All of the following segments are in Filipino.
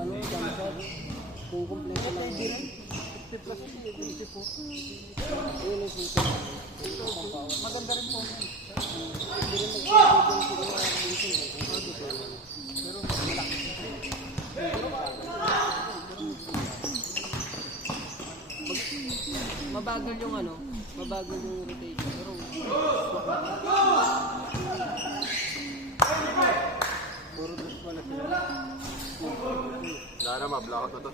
ano, gamsat. Kung kompleto lang. 50 plus 24. Ayun yung super. Maganda rin po. Hindi rin mag-ibigay siguro ang minsan. Pero malaki. Mabagal yung ano, mabagal yung rotation. Pero puro dos pala sila. Wala na, ma-blackout na to.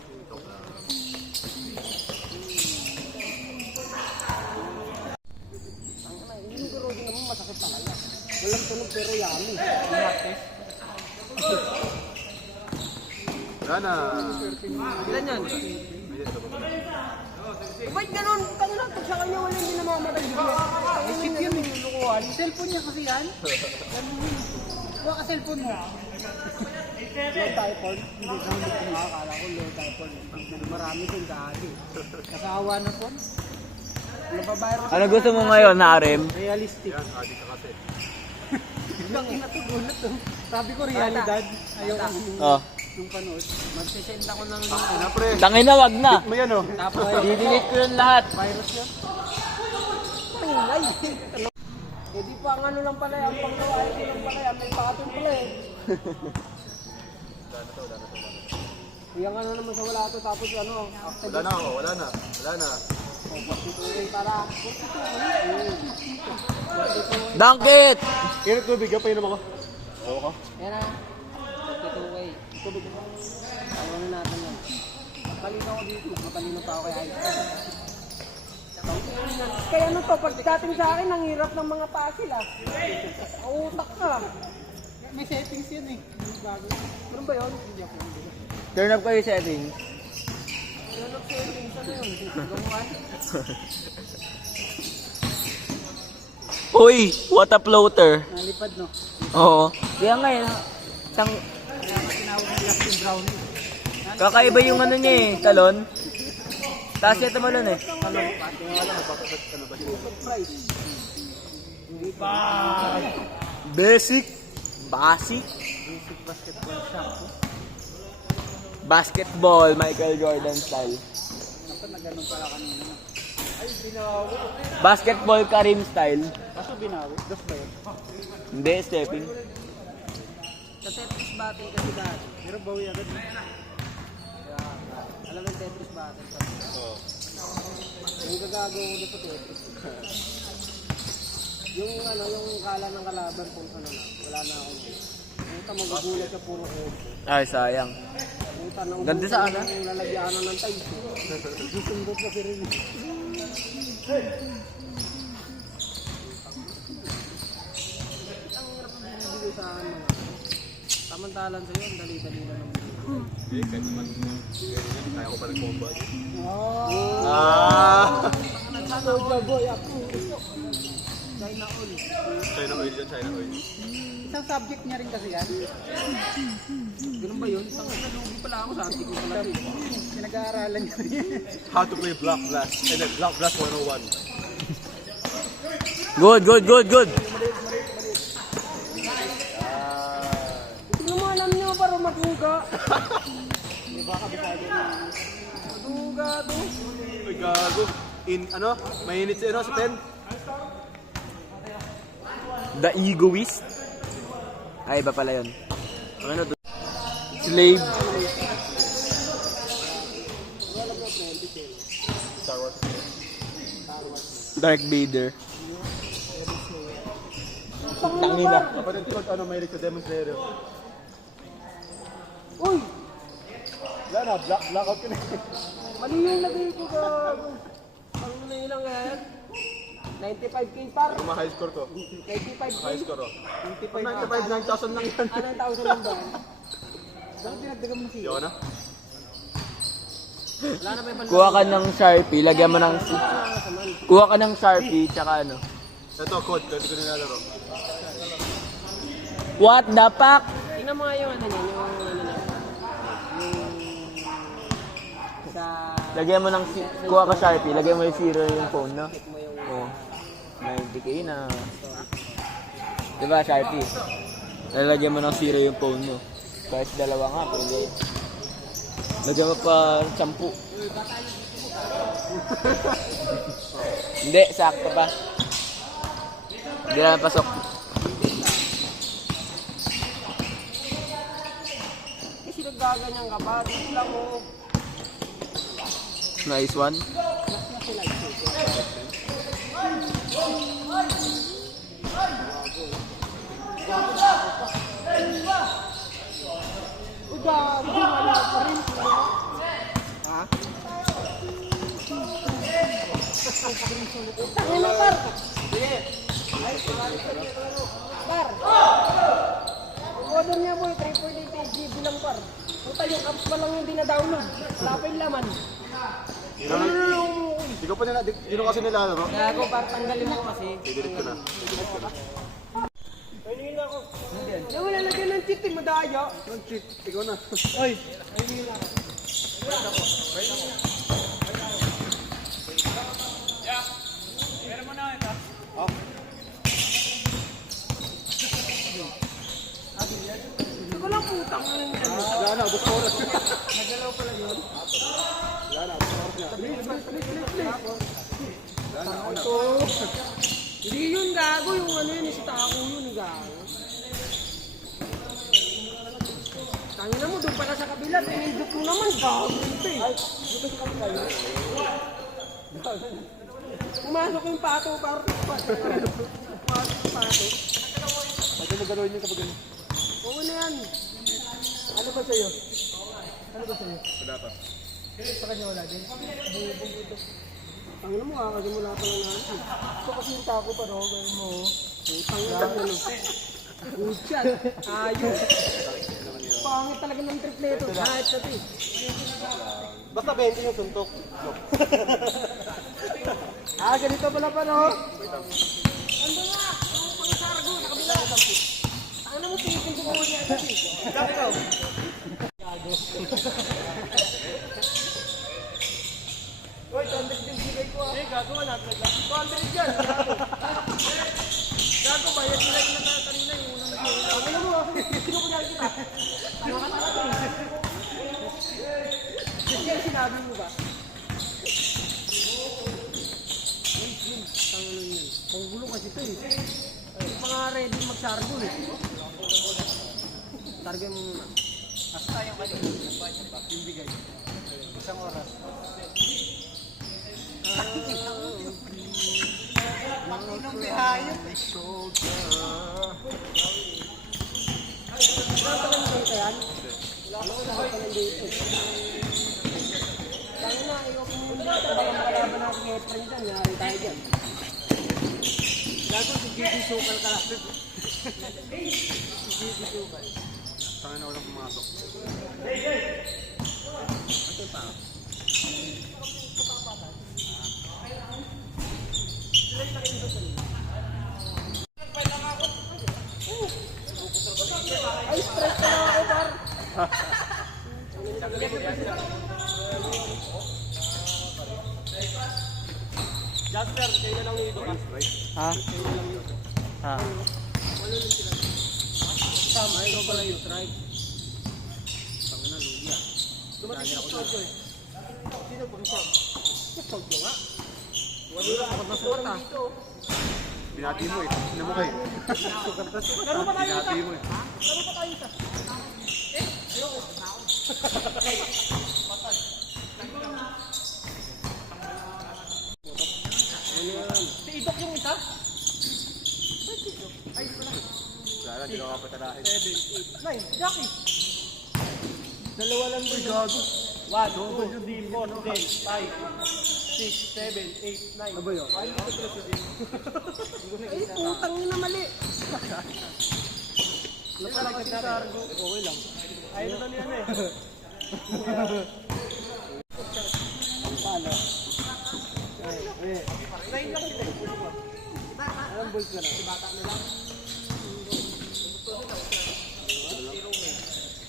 Yung garo din naman masakit talaga. Walang tunog pero yummy. Wala na. Ilan yan? Ba't ganun? Tangin lang, pag sa kanya wala hindi namamatay. Isip yun yung lukuhan. Cellphone niya kasi yan. Huwag ka cellphone mo. Low typhoid. Hindi ko makakala ko low typhoid. Marami din dati. Kasawa na po. Ano gusto mo ngayon, Harem? Realistic. Yan, adik ka kasi. Laki na to, gulat to. Sabi ko realidad. Ayaw ko Oh. yung panood. Magsisend ako ng link. Na pre. Tangin na, wag na. Mo yan oh. Tapos Didelete ko yun lahat. virus yun. Pangilay. Eh di pa ang ano lang pala yan. Pangkawain ko lang pala yan. May pakatong pala eh. Yung ano naman sa wala to. Tapos ano. Wala na ako, wala na. Wala na. Pagtituloy para. Dunk it! Kaya tubig ka, painom ako. Oo ka. Yan na. Pagtituloy. Tubig ko. Ano natin yan. Matalino ako dito. Matalino pa ako kay Einstein. Kaya ano to, pag dating sa akin, ang hirap ng mga puzzle ah. Utak ka. May settings yun eh. Bago. Ano ba yun? Hindi ako. Turn up kayo settings. Ano settings? Ano yun? Gamuhan? Uy, what a floater. Nalipad no? Oo. Kaya nga eh. Isang, Tinawag nila si Brownie. kakaiba yung ano niya eh, talon. Taas ito mo nun eh. Ano? Surprise. Basic. Basic. Basic basketball shop. Basketball, Michael Jordan style. Dapat na ganun pala kanina. Ay, binawi. Basketball Karim style. Kaso binawi. Dos ba yun? Hindi, stepping. Sa Tetris battle kasi dati. Pero bawi agad. Kaya, alam mo yung Tetris battle. Oo. Yung gagago ko dito sa Tetris. Yung ano, yung kala ng kalaban kung ano na. Wala na akong. Puta, magugulat ka puro ko. Ay, sayang. Puta, nang Ganda sa ano? Yung lalagyan ng tayo. Susumbot kasi rin. Ang hirap na binibigay sa akin mga. Samantalan sa'yo, ang dali-dali na ng Eh, kahit naman. Kaya ko pa nag-combo. Soja boy ako. China oil. China oil yan, China oil. Isang subject niya rin kasi yan. Ganun ba yun? Isang nalugi pala ako sa ating ko pala. Pinag-aaralan niya rin. How to play Block Blast. And then Block Blast 101. Good, good, good, good. Hindi mo alam niyo para maghuga. Di ba kabisado na? Maghuga to. Ay, gago. In, ano? Mainit si, ano, si Pen? The Egoist. Ay, iba pala yun. Ano to? Slave. Star Wars. Dark Vader. Tangin na. Kapatid ko, ano, mahilig sa Demon Slayer. Uy! Wala na, blackout ka na. Mali yung lagay ko ka. Ang lang yan. 95k par. Yung mga high score to. 95k. High score, oh. 95 95, 9,000 lang yan. Ano yung 1,000 lang ba? Bakit dinagdagan mo siya? Yun, na? Wala na ba yung Kuha ka ng Sharpie, lagyan mo ng... Kuha ka ng Sharpie, tsaka ano. Ito, code. Kasi ko nilalaro. What the fuck? Tingnan mo nga yung ano niya, yung ano niya. Yung sa... Lagyan mo ng... Kuha ka Sharpie, lagyan mo yung zero yung phone, no? mo yung... Oo. 90k na. Diba, Sharpie? Lalagyan mo ng zero yung phone mo. Kahit dalawa nga, pwede. Lagyan mo pa shampoo. Hindi, sakto pa. Hindi na pasok. Kasi naggaganyan ka pa. Dito lang oh. Nice one. Gago, wala pa rin. Ha? Ano na, Par? Par! Ang order niya boy, 3.8 GB lang, Par. Puta, yung apps pa lang yung dina-download. Wala pa yung laman. Di ko pa nila, di ko kasi nilalaro. Gago, Par, tanggalin mo kasi. Didirit ko na. Ayun ako. Na wala lagyan ng cheat, madaya. Ang cheat, ikaw na. Ay! Ayun ako. Ito ko lang putang na yung dyan. Wala na, abot oras. Nagalaw pala yun. Wala na, abot oras niya. Ito. Hindi yun gago, yung ano yun, si Taco yun gago. Tangin na mo, doon pala sa kabila, pinindot mo naman, gago ito eh. Dito sa kabila yun. Pumasok yung pato, pumasok yung pato. Pwede mo gano'n yun kapag gano'n. Oo na yan. Ano ba sa'yo? Ano ba sa'yo? Wala pa. Sa kanya wala din? Bubog ito. Tangin mo ah, kasi mula pa lang natin. Ito kasi yung taco pa ro, gawin mo. Tangin na ano. Good shot. Ayos. Pangit talaga ng tripleto. Kahit sa ito. Basta 20 yung suntok. Ganito pala pa ro. Ano nga? Ang pangasargo sa kabila. Tangin na mo, pinipin mo niya. Gago. Gago. Uy, 200 din bigay ko ah. Eh, gago, 100 lang. 200 yan, gago. Gago, bayad nila yung kanina yung unang bigay. Ano mo, sino ko dahil kita? Ano ka talaga eh? Kasi sinabi mo ba? Tangan yun. Ang gulo kasi ito eh. Hindi pa nga ready mag-sargo eh. Sargo mo muna. Basta yung kanina, yung bigay. Isang oras. Makinong bihayot eh. Wala ka lang dito yan? Wala ka lang dito. Kaya na, ayoko mo dito. Baka makalaban ako kay Efren dyan. Yari tayo dyan. Gago, si GD Sukal ka lang. Si GD Sukal. Tangin na walang pumasok. Ito pa. Ay, stress na ako, Par. Jasper, kayo lang dito ka. Ha? Ha? Tama, ikaw pala yung try. Tama na, luya. Dumating si Sojo eh. Sino pang Sojo? Si Sojo nga. Wala lang ako nasuot dito. Binati mo eh. Sino mo kayo? Laro pa tayo isa. Binati mo eh. Laro pa tayo isa. Ayoko. Ano yan? Si Idok yung isa? Ay, wala. Wala, di ka kapatalahin. 7, 8, 9. Jackie! Dalawa lang din. Gago. 1, 2, 3, 4, 5, 6, 7, 8, 9. Ano ba yun? Ay, putang na mali. Napalagay sa cargo. Okay lang. Ayun na niyan eh. Paano? Nine lang ito. Anong boys ka na? Bata na lang.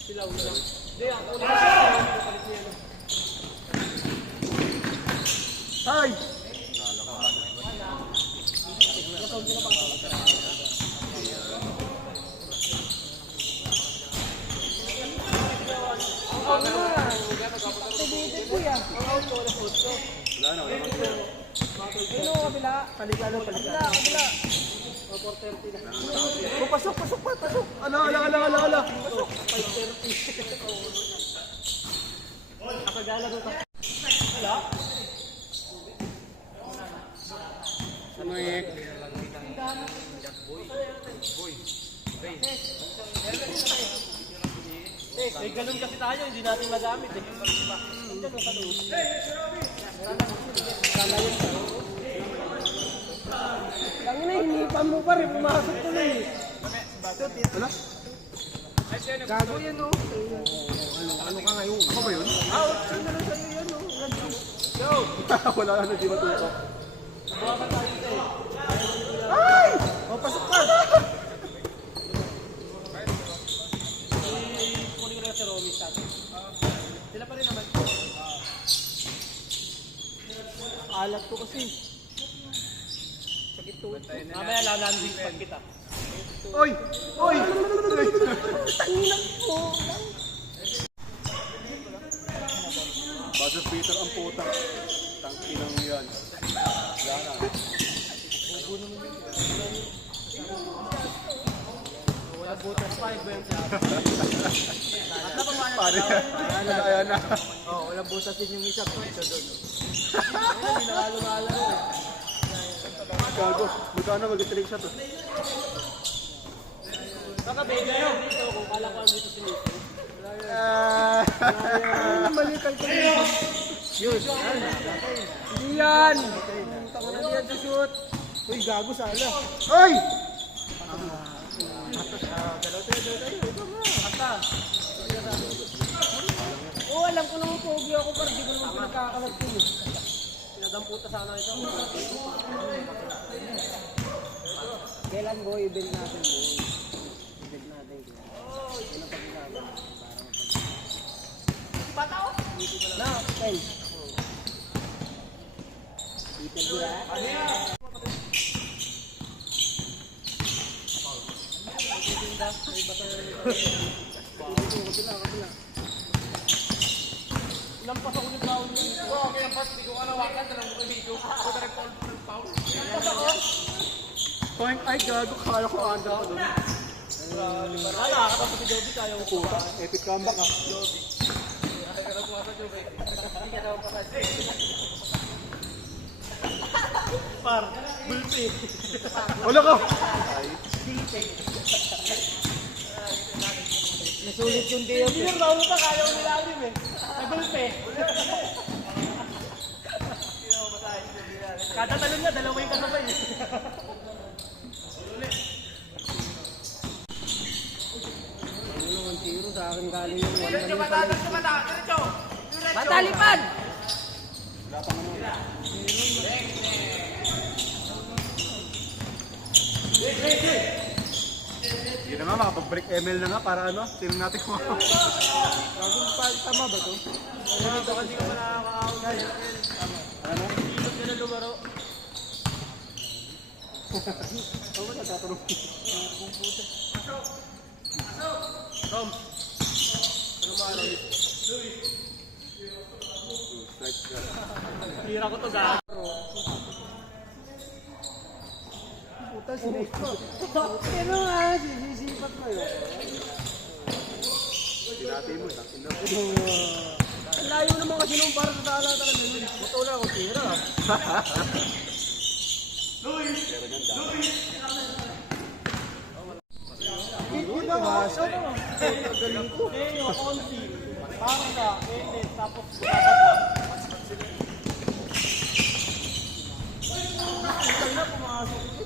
Silaw na lang. Hindi, ako na. Hi! Wala na, wala na. Ano, kabila? Paligalo. Kabila. O, 4:30 na. Oh, pasok. Ala. Pasok, 5:30. Kapagala doon ka. Wala? Ano eh? May galon kasi tayo, hindi natin magamit eh. Lang na, hinipan mo pa rin, pumasok tuloy eh. Ala? Gago yan oh. Ano ka ngayon? Ako ba yun? Option na lang sa'yo yan oh. Yo! Wala na, di matutok. Buha ka tayo ito eh. Ay! Oh, pasok ka! Kunin ko na si Romy sa atin. Sila pa rin naman. Alat ko kasi. Sakit to. Mamaya lalanding pag kita. Oy! Tanginan po. Buzzer Peter ang putang. Tangkinang yan. Wala na. Wala butas pa, iba yung sa Pare, ayan na. Oo, wala butas din yung isa. Ito doon. Hindi nakalo-malo eh. Gago, magkano mag-trick shot to? Baka bigla yun dito kung kala ko ang dito si Lito. Malikal ko rin. Yun, hindi yan. Tako na diyan sa shoot. Uy, gago sala. Ay! Oo, alam ko naman pogi ako pero di ko naman pinagkakalat ko eh. Pinadamputa sana ito. Kailan boy, i-build natin boy. I-build natin. Yun ang pag-ginagawa. Pataw? Na, 10. Little bira. Ilang pasok ulit ba ulit? Oo, okay ang pas. Hindi ko kalawakan. Talang ko dito. Ako na nag-foul. Ilang pasok? Point ay gago, kala ko under ko doon. Wala, nakakapasok si Joby. Ayaw ko pa. Epic comeback ah. Par, bulpi. Wala ka! Nasulit yung deal. Hindi yung round pa, kaya ko nilalim eh. Nagulpe. Kada talon niya, dalawa yung kasabay eh. Zero sa akin galing yung Batalipad! Hindi na nga, makapag-break ML na nga para ano, sino natin kung ano. Gagawin pa, tama ba to? Dito kasi ka nakaka-out. Ano? Ilot ka na lumaro. Ano ba nagtatanong? Tom. Ano maano? Strike ka. Tira ko to gago. Puta, sinake ko. Pero nga, sisisipat mo yun. Sinati mo, tangin na. Ang layo naman kasi nung para sa tala talaga yun. Buto na ako, tira. Hindi ba masok? Galing ko. Eh, yung konti. Parang na, tapos Putal na, pumasok ito.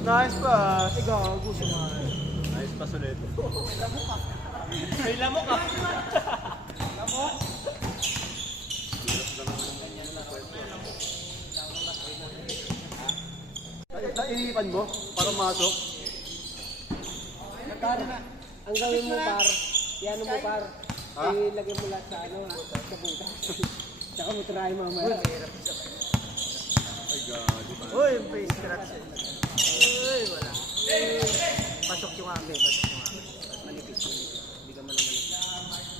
Nice pass. Ay, gago sumahan. Nice pass ulit. May lamok ah. Lamok? Iniipan mo para masok. Par, ang gawin mo par, piano mo par, Ha? ilagay mo lahat sa ano, sa buta. Tsaka mo try mamaya. Uy, yung face scratch eh. Uy, wala. Pasok yung ame, pasok yung ame. Manipis. Hindi ka malamanipis.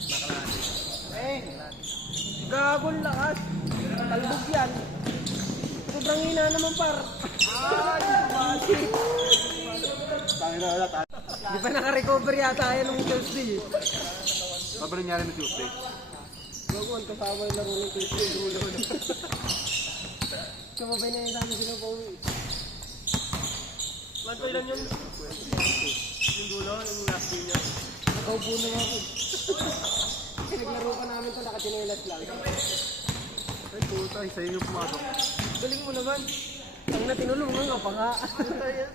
Makalati. Gagol lakas. Talbog yan. Sobrang hina naman par. Di ba naka-recover yata yan nung Tuesday eh. Ano ba nangyari ng Tuesday? Bago, ang kasama yung laro ng Tuesday. Dulo na. Sumabay na yung dami sila po. Manto ilan yun? Yung dulo, yung last game niya. Nakaupo na ako. Naglaro pa namin ito, nakatinelas lang. Ay, puta, isa yun yung pumasok. Galing mo naman. Ang natinulungan ka pa nga.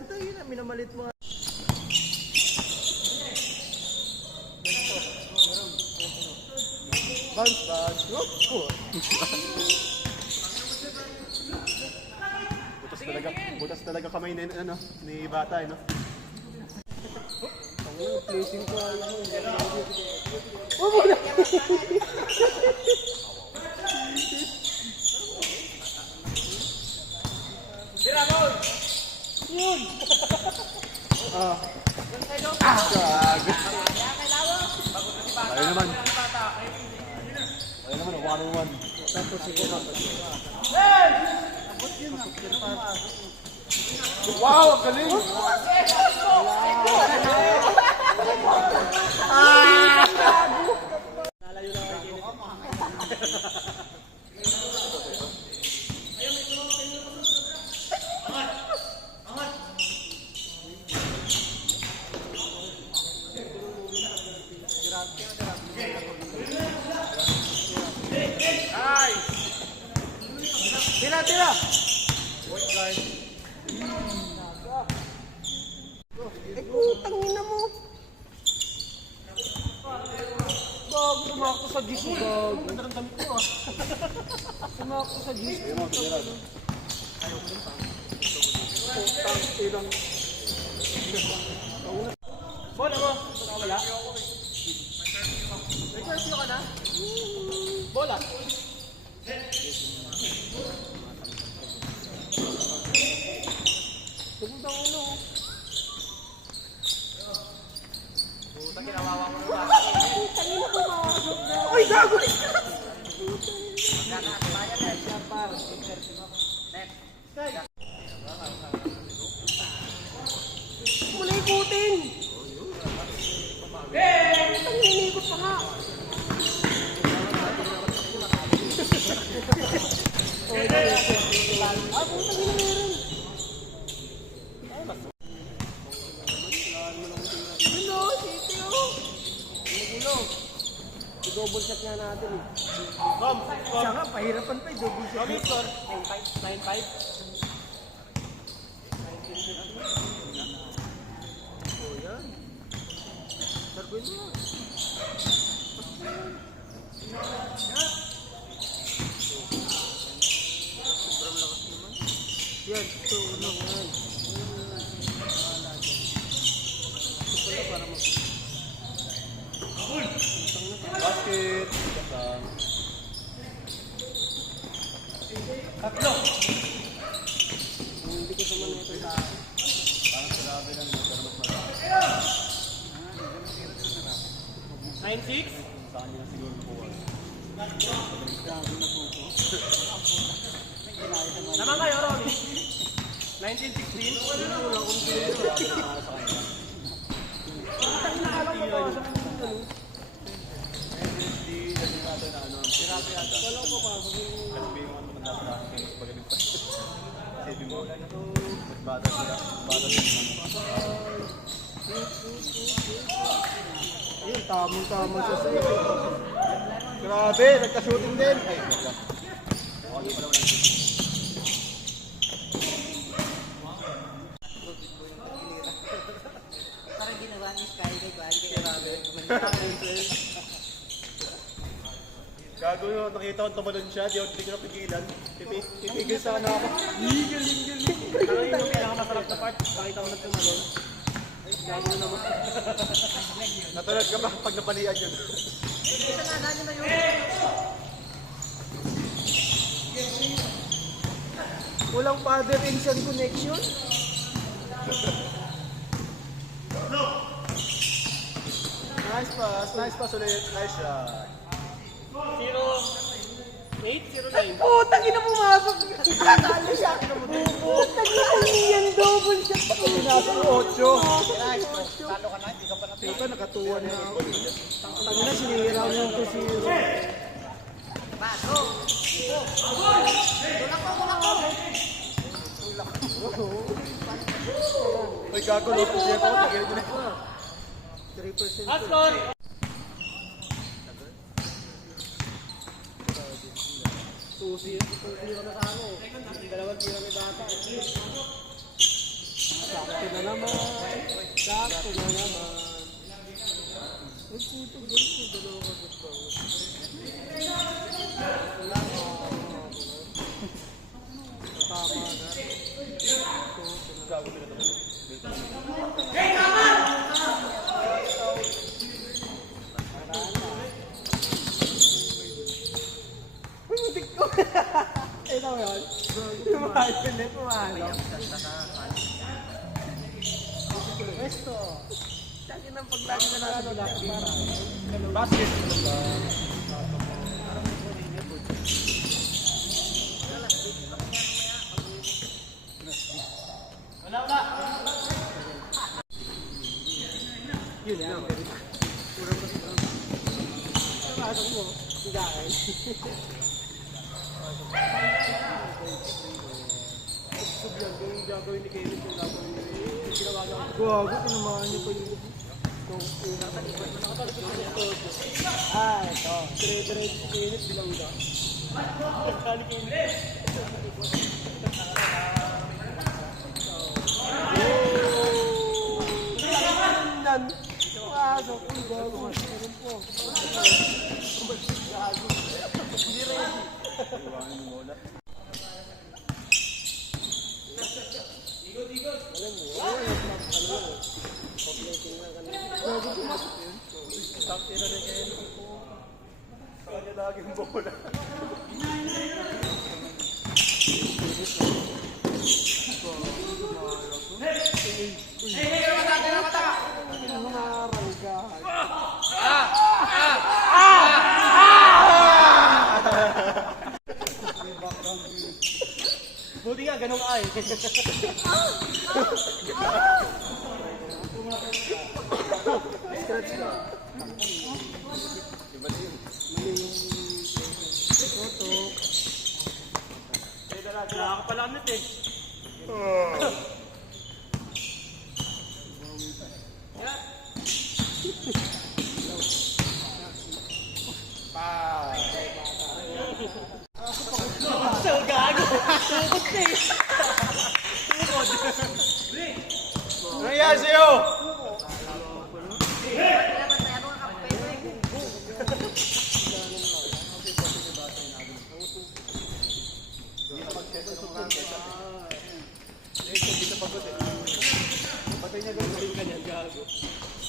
Tayo na, minamalit mo. Bounce. Butas talaga kamay ni, ano, ni Bata, no? Ang placing ko ay mo. Oh, muna! Yun! Tayo naman. Tayo naman, 1-on-1. Tapos siguro. Wow, ang galing! Tira! Putang ina mo! Bago tumakbo sa gis mo. Bago. Nadaramdam ko ah. Tumakbo sa gis mo. Putang ilang. Bola mo! Wala? Nag-curfew ka na? Bola! Pumunta ko ulo. Puta, kinawawa mo naman. Tangin na pumasok na. Uy, gago! Kaya na siya par. Mula ikutin! Putang inikot pa nga. Putang ina. Double shot nga natin eh. Siya nga, pahirapan pa eh. Double shot. Kami score? 9-5? Oh, yan. Sarguin mo. Sobrang lakas naman. Yan, ito, ulo. Yan. Ito pala para mag... Basket. Tatlo! Hindi ko naman ito sa akin. Parang grabe lang. 9-6? Sa kanya na siguro po. Naman kayo, Ronnie? 19-16? Wala akong dito. Ang nakala ko ba sa mga wala ko pa. Sabi mo, bata sila. Ayun, tamang siya sa'yo. Grabe, nagka-shooting din. Ay, wala. Parang ginawa ni Sky, grabe. Gago yun, nakita ko tumalon siya, di ko napigilan. Pipigil sana ako. Galing. Ano yung pinakamasarap na part? Pakita ko na tumalon. Gago naman. Natulad ka ba pag napalian yun? Isa na, dahil na yun. Walang father and son connection. Nice pass ulit. Nice shot. 8-0-9. Putang ina pumasok. Talo siya. Putang ina yan. Double shot. Nasa 8. Talo ka na. Hindi ka pa natin. Ito nakatuwa na ako. Tangina na sinira mo yung 2-0. Ay, gago. Lopez siya po. Tagalit mo na. 3%. Susi na sa ano. Dalawang tira may bata. Sakto na naman. Sakto na naman. Ay, puto, ganito. Dalawa ka dito. Tama na. Gago nila ito. Eh, tama yun? Tumahal ulit, tumahal. Pwesto. Lagi ng paglagi na nasa Basket. Yun na. Pasok mo. Sigain. Yung gagawin ni Kevin kung gagawin ni ginawa niya. Gago, tinamaan niyo pa yung ito. Dire-dire si Kenneth bilang ito. Kali Kenneth. Pasok. Gago. Meron po. Gago. Hindi ready. Iwanan mo muna. Takira na kayo. Sa kanya laging bola. Buti nga, ganun ka eh. Scratch na. Iba na yun. Nakakapalamit eh. So gago. Tukot na eh. Ano nangyari sa'yo?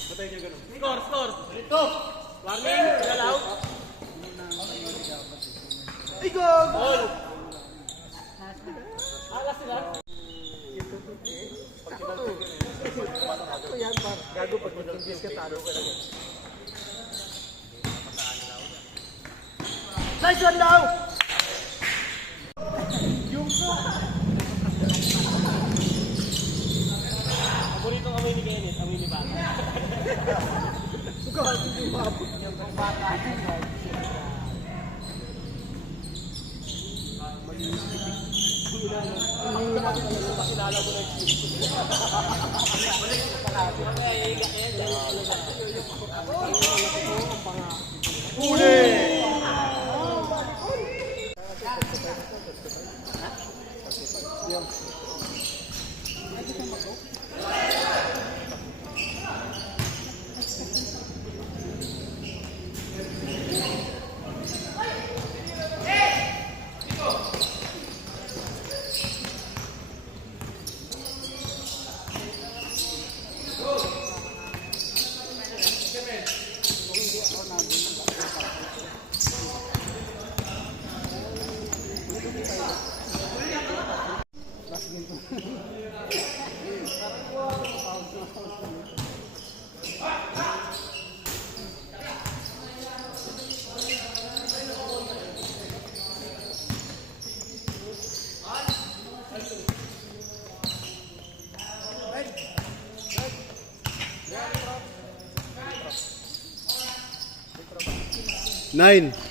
Batay niya ganun. Score. Ito. Warning. Galaw. Ay, gago. Alas sila. Ito yan, par. Gago pag mag-ingis ka, talo ka lang. Nice one daw! Yung ko! Paboritong amoy ni Kenneth, amoy ni Bata. Gago yung mabot niya. Yung Bata. Pakilala mo na yung Uli! 9.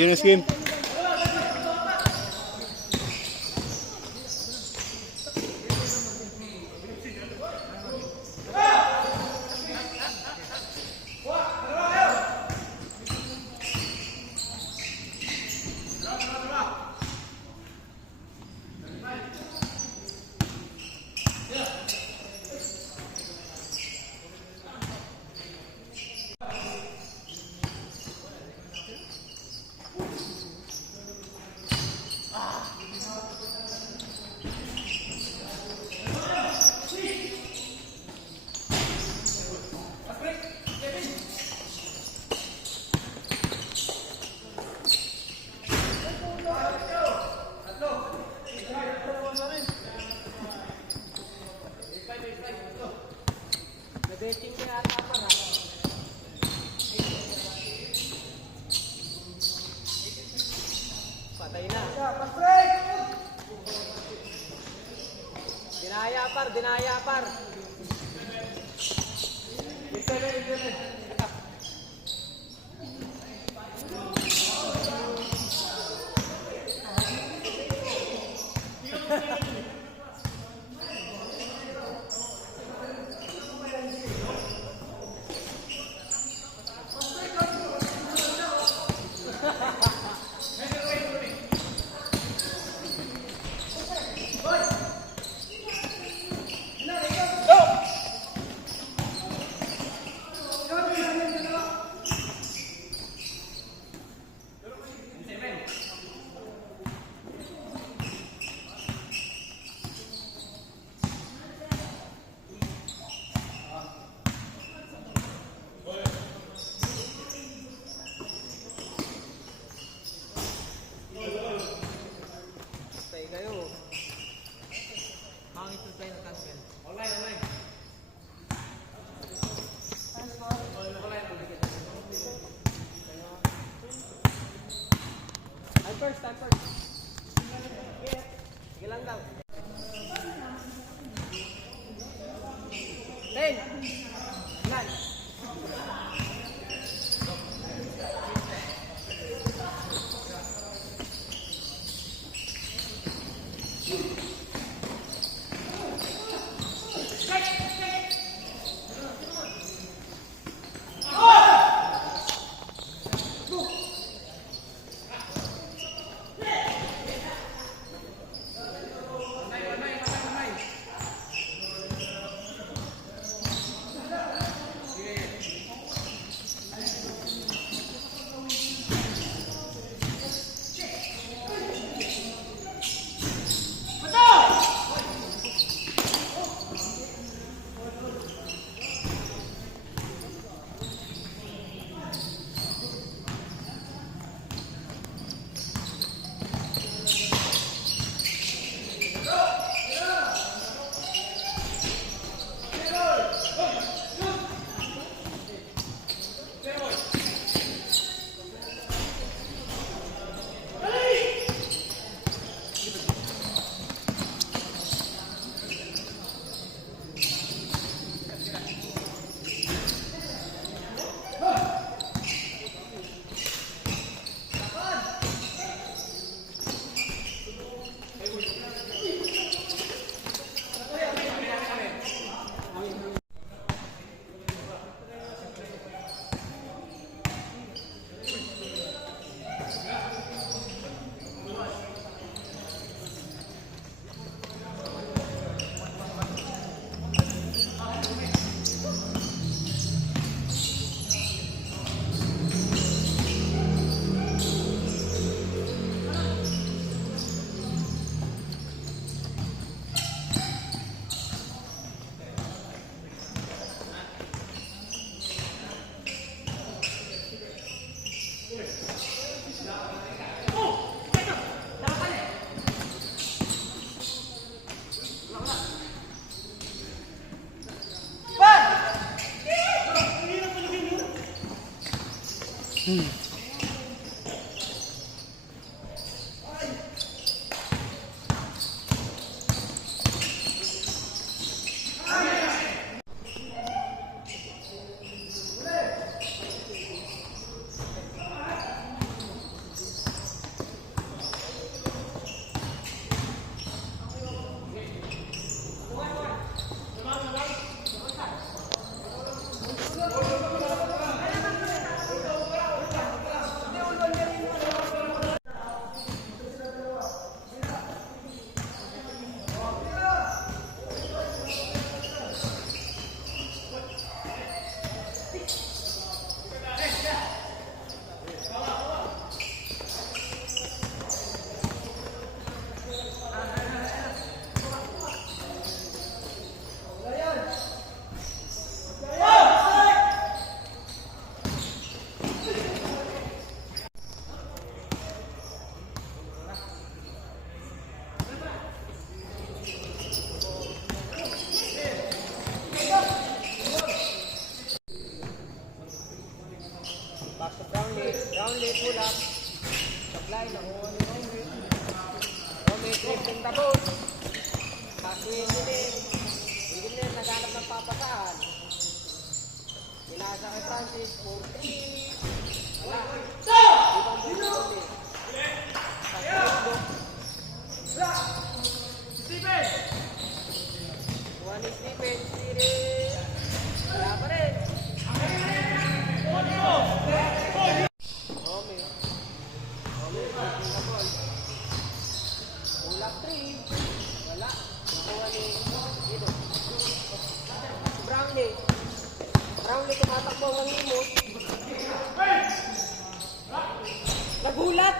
Sino scheme? Patay na. Dinaya par. Ilan daw? 10. Ilan? Back to down late, pull up. Supply, nakuha ni Romy. Romy, drifting the boat. Back to Engineer. Engineer, naghanap ng papasahan. Pinasa kay Francis, 4-3. Wala. Ibang boat ulit. Stephen! Kuha ni Stephen, Stephen. Wala pa rin. Ulap 3. Wala. Nakuha ni Ido. Brownlee. Brownlee tumatakbo ang limot. Nagulat.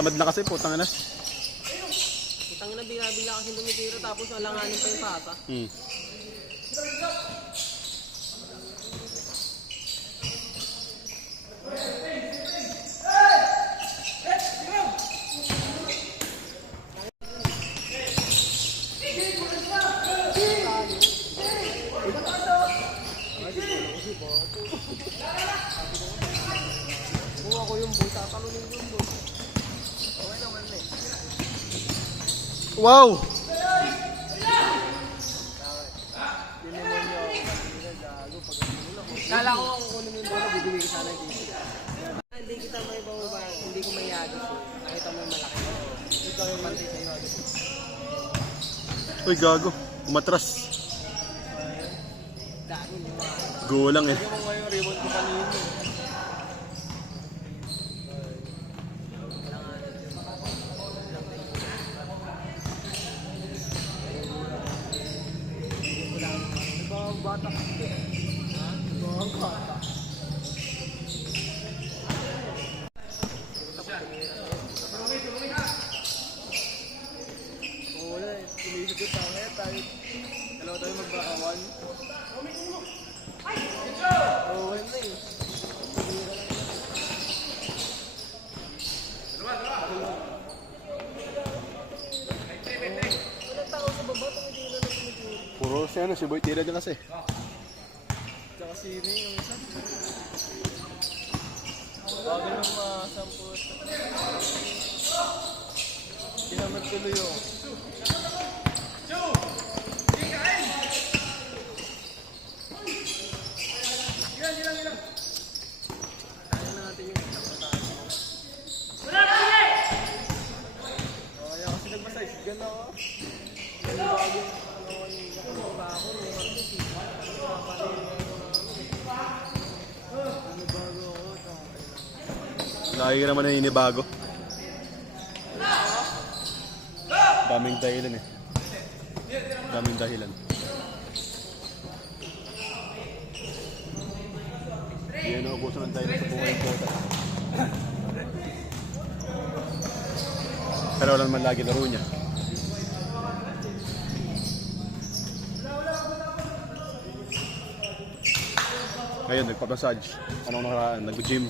Tamad na kasi, putang ina. Kitang na bila kasi tumitira tapos alanganin pa yung pata. Wow! Kala ko kung kunin yung bola, bibigay ko sana yung dito. Hindi kita may bababa, hindi ko may agos. Nakita mo yung malaki. Ikaw yung pantay sa'yo agos. Uy, gago. Umatras. Dami yung mga... Gulang eh. Tignan mo nga yung ribbon ko kanina. Ibang bata kasi. Ibang bata. Wala eh. Sinisip ko tayo. Dalawa tayo magbakawan. Oo, wala na eh. Puro si ano, si Boy tira din kasi. Tsaka si Ray yung isa. Bago nung masamput. Kinamit tuloy yun. Kaya natin yung isang mataas. Kaya kasi nag-massage. Ganda ako. Ganda ako. Nakuha ako nung artist. Lagi ka naman naninibago. Daming dahilan eh. Daming dahilan. Hindi na naubusan ng dahilan sa buhay ko. Pero wala naman lagi laro niya. Ngayon, nagpa-massage. Anong nakaraan? Nag-gym.